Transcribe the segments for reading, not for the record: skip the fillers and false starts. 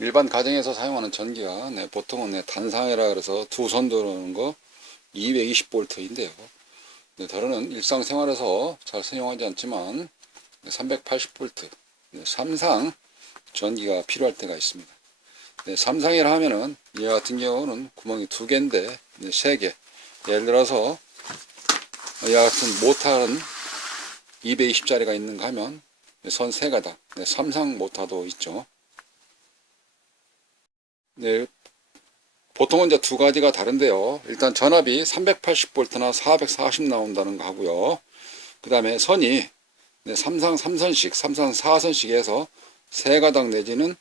일반 가정에서 사용하는 전기가 보통은 단상이라 그래서 두 손 들어오는 거 220V인데요. 다루는 일상생활에서 잘 사용하지 않지만 380V, 삼상 전기가 필요할 때가 있습니다. 삼상이라 하면은 얘 같은 경우는 구멍이 2개인데 3개. 예를 들어서 얘 같은 모터는 220짜리가 있는가 하면 선 3가닥, 삼상 모터도 있죠. 보통은 이제 두 가지가 다른데요. 일단 전압이 380V나 440 나온다는 거 하고요. 그 다음에 선이 삼상 3선씩, 삼상 4선씩에서 3가닥 내지는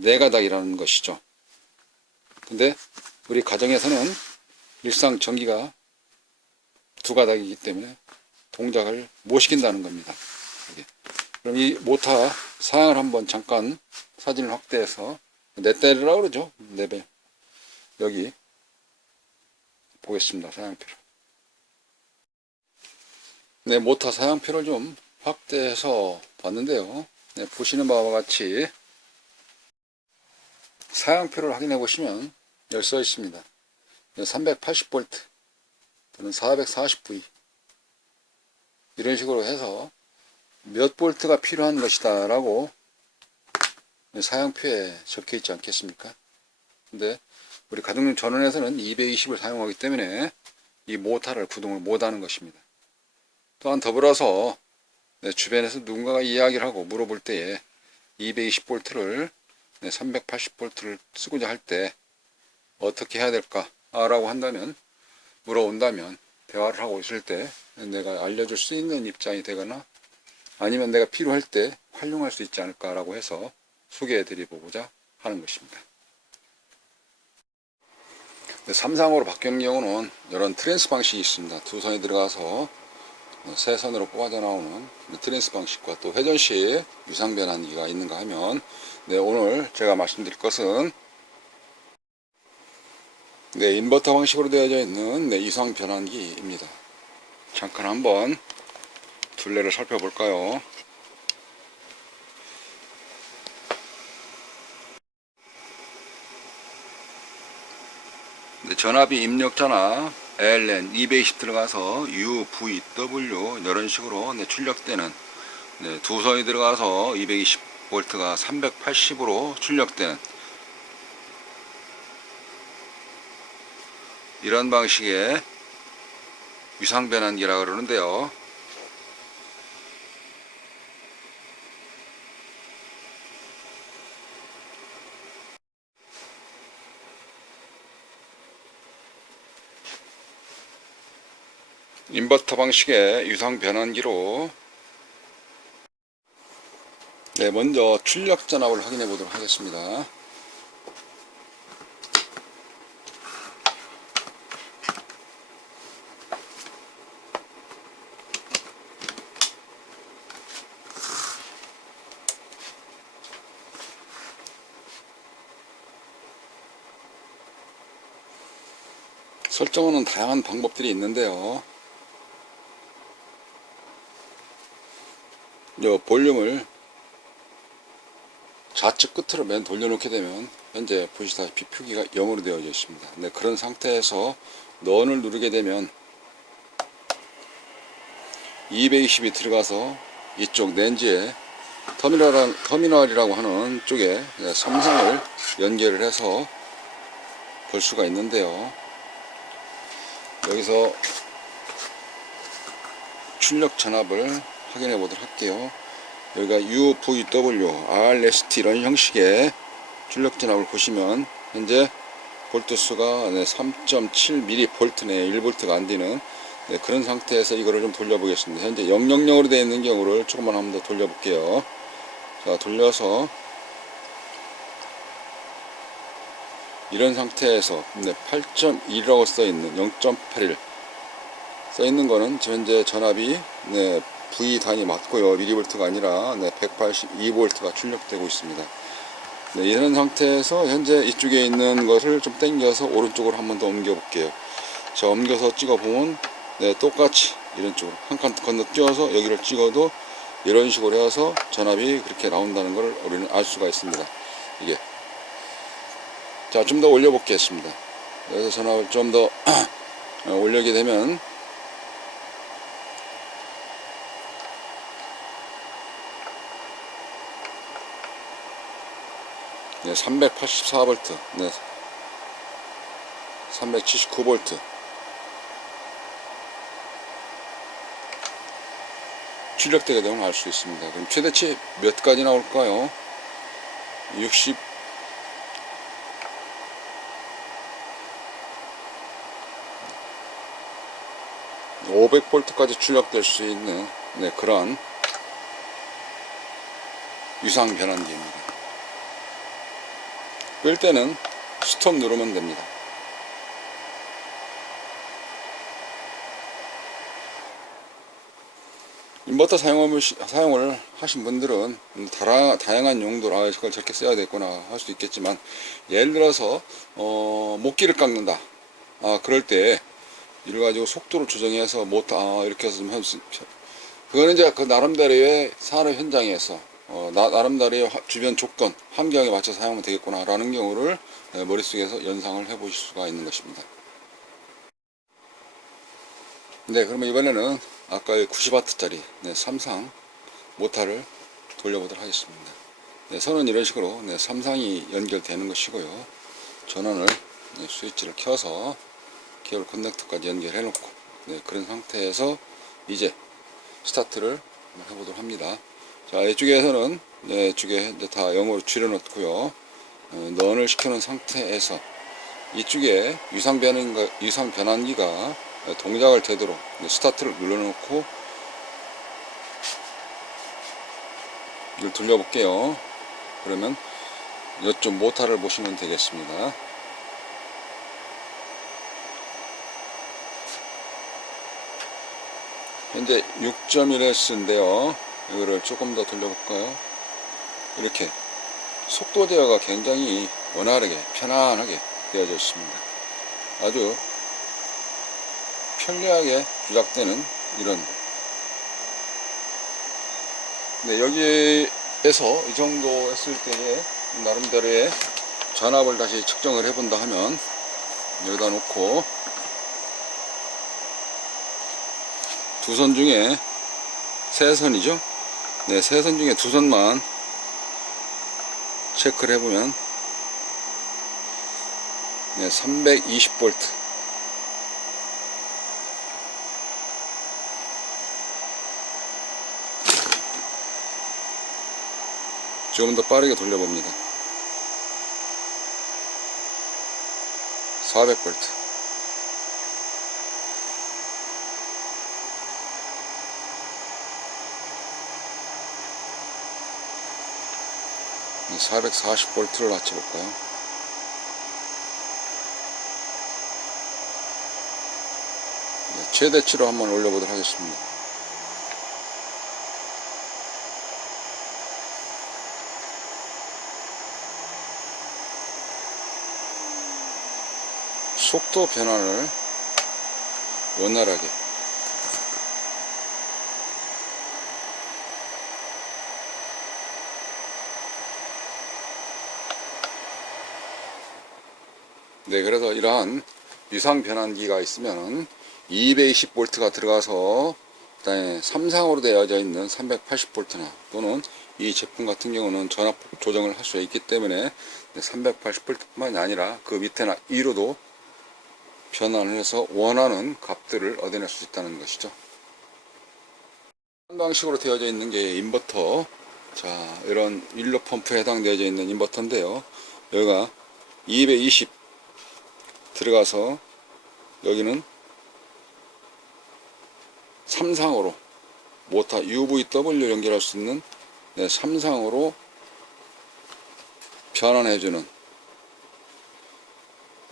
4가닥이라는 것이죠. 근데 우리 가정에서는 일상 전기가 2가닥이기 때문에 동작을 못 시킨다는 겁니다. 그럼 이 모터 사양을 한번 잠깐 사진을 확대해서 넷대라고 그러죠. 4배. 여기 보겠습니다. 사양표를. 모터 사양표를 좀 확대해서 봤는데요. 보시는 바와 같이 사양표를 확인해 보시면 여기 써 있습니다. 380V 또는 440V 이런 식으로 해서 몇 볼트가 필요한 것이다 라고 사양표에 적혀 있지 않겠습니까? 근데 우리 가정용 전원에서는 220을 사용하기 때문에 이 모터를 구동을 못하는 것입니다. 또한 더불어서 주변에서 누군가가 이야기를 하고 물어볼 때에 220V를 380V를 쓰고자 할 때 어떻게 해야 될까 라고 한다면, 물어온다면 대화를 하고 있을 때 내가 알려줄 수 있는 입장이 되거나 아니면 내가 필요할 때 활용할 수 있지 않을까 라고 해서 소개해 드리고자 하는 것입니다. 삼상으로 바뀌는 경우는 이런 트랜스 방식이 있습니다. 두 선이 들어가서 세 선으로 뽑아져 나오는 트랜스 방식과 또 회전식 유상 변환기가 있는가 하면 오늘 제가 말씀드릴 것은 인버터 방식으로 되어져 있는 유상 변환기입니다. 잠깐 한번 둘레를 살펴볼까요? 전압이 입력자나 ALN 220 들어가서 U, V, W 이런 식으로 출력되는 두 선이 들어가서 220V가 380으로 출력되는 이런 방식의 유상 변환기라고 그러는데요. 인버터 방식의 유상 변환기로 먼저 출력 전압을 확인해 보도록 하겠습니다. 설정하는 다양한 방법들이 있는데요. 볼륨을 좌측 끝으로 맨 돌려놓게 되면 현재 보시다시피 표기가 0으로 되어져 있습니다. 그런 상태에서 넌을 누르게 되면 220이 들어가서 이쪽 렌즈에 터미널이라고 하는 쪽에 삼성을 연결을 해서 볼 수가 있는데요. 여기서 출력 전압을 확인해 보도록 할게요. 여기가 UVW, RST 이런 형식의 출력 전압을 보시면 현재 볼트 수가 3.7mV, 1V가 안 되는 그런 상태에서 이거를 좀 돌려보겠습니다. 현재 000으로 되어 있는 경우를 조금만 한번 더 돌려볼게요. 자, 돌려서 이런 상태에서 8.1이라고 써있는 0.81 써있는 거는 현재 전압이 V 단위 맞고요. mV가 아니라 182V가 출력되고 있습니다. 이런 상태에서 현재 이쪽에 있는 것을 좀 당겨서 오른쪽으로 한번 더 옮겨 볼게요. 자, 옮겨서 찍어 보면 똑같이 이런 쪽으로 한 칸 건너뛰어서 여기를 찍어도 이런 식으로 해서 전압이 그렇게 나온다는 걸 우리는 알 수가 있습니다. 이게 자, 좀 더 올려보겠습니다. 여기서 전압을 좀 더 올리게 되면 네, 384V, 네, 379V 출력되게 되면 알 수 있습니다. 그럼 최대치 몇 가지 나올까요? 500V까지 출력될 수 있는 그런 유상 변환기입니다. 끌 때는 스톱 누르면 됩니다. 인버터 사용을 하신 분들은 다양한 용도로 그걸 저렇게 써야 되겠구나 할 수도 있겠지만, 예를 들어서 목기를 깎는다, 그럴 때 이걸 가지고 속도를 조정해서 모터 이렇게 해서 좀 할 수 있죠. 그거는 이제 그 나름대로의 산업 현장에서 나름대로의 주변 조건 환경에 맞춰 사용하면 되겠구나 라는 경우를 머릿속에서 연상을 해 보실 수가 있는 것입니다. 네, 그러면 이번에는 아까의 90W짜리 삼상 모터를 돌려보도록 하겠습니다. 네, 선은 이런 식으로 삼상이 연결되는 것이고요. 전원을 스위치를 켜서 케이블 커넥터까지 연결해 놓고 그런 상태에서 이제 스타트를 해보도록 합니다. 자, 이쪽에서는 이쪽에 이제 다 0으로 줄여 놓고요. 넌을 시켜놓은 상태에서 이쪽에 유상 변환기가 동작을 되도록 스타트를 눌러놓고 이걸 돌려볼게요. 그러면 이쪽 모터를 보시면 되겠습니다. 현재 6.1Hz인데요. 이거를 조금 더 돌려볼까요? 이렇게 속도 제어가 굉장히 원활하게 편안하게 되어져 있습니다. 아주 편리하게 조작되는 이런, 여기에서 이 정도 했을 때에 나름대로의 전압을 다시 측정을 해 본다 하면 여기다 놓고 두 선 중에 세 선이죠. 세 선 중에 두 선만 체크를 해보면 320V 조금 더 빠르게 돌려봅니다. 400V 440V를 맞춰볼까요? 최대치로 한번 올려보도록 하겠습니다. 속도 변환을 원활하게 그래서 이러한 유상 변환기가 있으면 220V가 들어가서 그다음에 삼상으로 되어져 있는 380V나 또는 이 제품 같은 경우는 전압 조정을 할 수 있기 때문에 380V뿐만이 아니라 그 밑에나 위로도 변환을 해서 원하는 값들을 얻어낼 수 있다는 것이죠. 이런 방식으로 되어져 있는 게 인버터. 자, 이런 일로 펌프에 해당되어져 있는 인버터인데요. 여기가 220 들어가서 여기는 삼상으로 모터 UVW 연결할 수 있는 삼상으로 변환해주는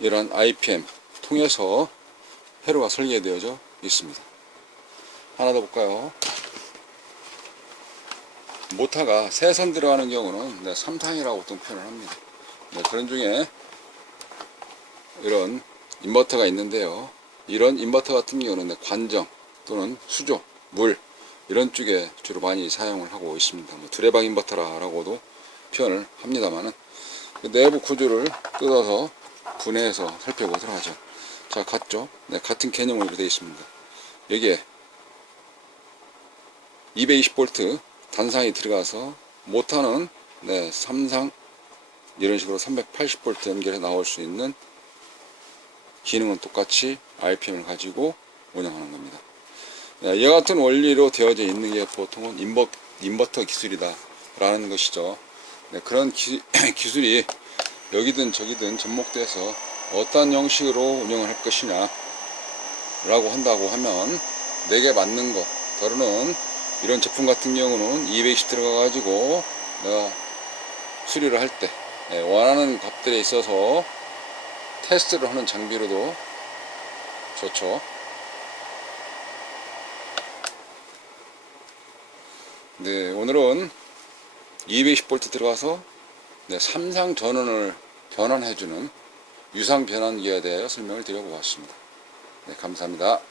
이런 IPM 통해서 회로가 설계되어져 있습니다. 하나 더 볼까요? 모터가 세 선 들어가는 경우는 삼상이라고 보통 표현을 합니다. 그런 중에 이런 인버터가 있는데요. 이런 인버터 같은 경우는 관정 또는 수조, 물 이런 쪽에 주로 많이 사용을 하고 있습니다. 두레박 인버터라고도 표현을 합니다만은 그 내부 구조를 뜯어서 분해해서 살펴보도록 하죠. 자, 같죠? 네, 같은 개념으로 되어 있습니다. 여기에 220V 단상이 들어가서 모터는 네, 3상 이런 식으로 380V 연결해 나올 수 있는 기능은 똑같이 RPM을 가지고 운영하는 겁니다. 네, 이와 같은 원리로 되어져 있는 게 보통은 인버터 기술이다 라는 것이죠. 네, 그런 기술이 여기든 저기든 접목돼서 어떤 형식으로 운영을 할 것이냐 라고 한다고 하면 내게 맞는 거, 더러는 이런 제품 같은 경우는 220 들어가 가지고 내가 수리를 할 때 원하는 값들에 있어서 테스트를 하는 장비로도 좋죠. 네, 오늘은 220V 들어가서 3상 전원을 변환해주는 유상 변환기에 대해 설명을 드려보았습니다. 네, 감사합니다.